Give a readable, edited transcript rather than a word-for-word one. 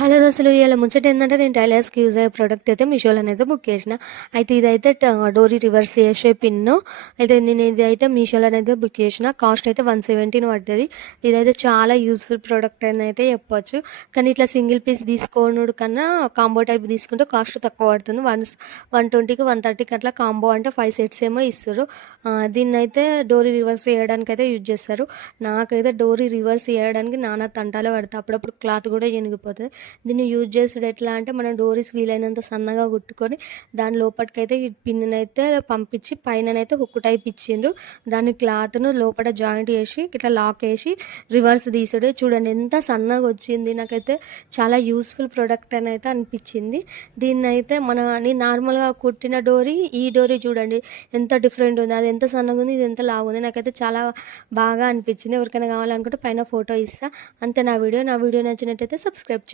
Hello దోస్తులు ఇయాల ముచ్చట ఏందంటే నేను టైలర్స్‌కి యూజ్ అయ్యే ప్రొడక్ట్ అయితే మీషోలోనైతే బుక్ చేసిన. అయితే ఇదైతే డోరీ రివర్స్ చేసే పిన్ను. అయితే నేను ఇదైతే మీషోలోనైతే బుక్ చేసిన. కాస్ట్ అయితే 117 పడ్డది. ఇదైతే చాలా యూజ్‌ఫుల్ ప్రొడక్ట్ అని అయితే చెప్పొచ్చు. కానీ ఇట్లా సింగిల్ పీస్ తీసుకోనుడు కన్నా కాంబో టైప్ తీసుకుంటే కాస్ట్ తక్కువ పడుతుంది. 120కి 130కి అట్లా కాంబో అంటే 5 సెట్స్ ఏమో ఇస్తుర్రు. దీన్నైతే డోరీ రివర్స్ చేయడానికైతే యూజ్ చేస్తారు. నాకైతే డోరీ రివర్స్ చేయడానికి నానా తంటాలే పడతాయి. అప్పుడప్పుడు క్లాత్ కూడా చినిగిపోతది. దీన్ని యూజ్ చేసుడు ఎట్లా అంటే మనం డోరీస్ వీలైనంత సన్నగా కుట్టుకొని దాని లోపటికైతే ఈ పిన్నునైతే పంపించి పైననైతే హుక్ టైప్ ఇచ్చిండ్రు. దాని క్లాత్‌ను లోపట జాయింట్ చేసి ఇట్లా లాక్ ఏసి రివర్స్ తీసుడే. చూడండి ఎంత సన్నగా వచ్చింది. నాకైతే చాలా యూజ్‌ఫుల్ ప్రొడక్ట్ అని అయితే అనిపించింది. దీన్నైతే నేను నార్మల్‌గా కుట్టిన డోరీ, ఈ డోరీ చూడండి ఎంత డిఫరెంట్ ఉంది. అది ఎంత సన్నగా ఉంది, ఇది ఎంత లావుంది. నాకైతే చాలా బాగా అనిపించింది. ఎవరికైనా కావాలనుకుంటే పైన ఫోటో ఇస్తా. అంతే నా వీడియో నచ్చినట్టయితే సబ్స్క్రైబ్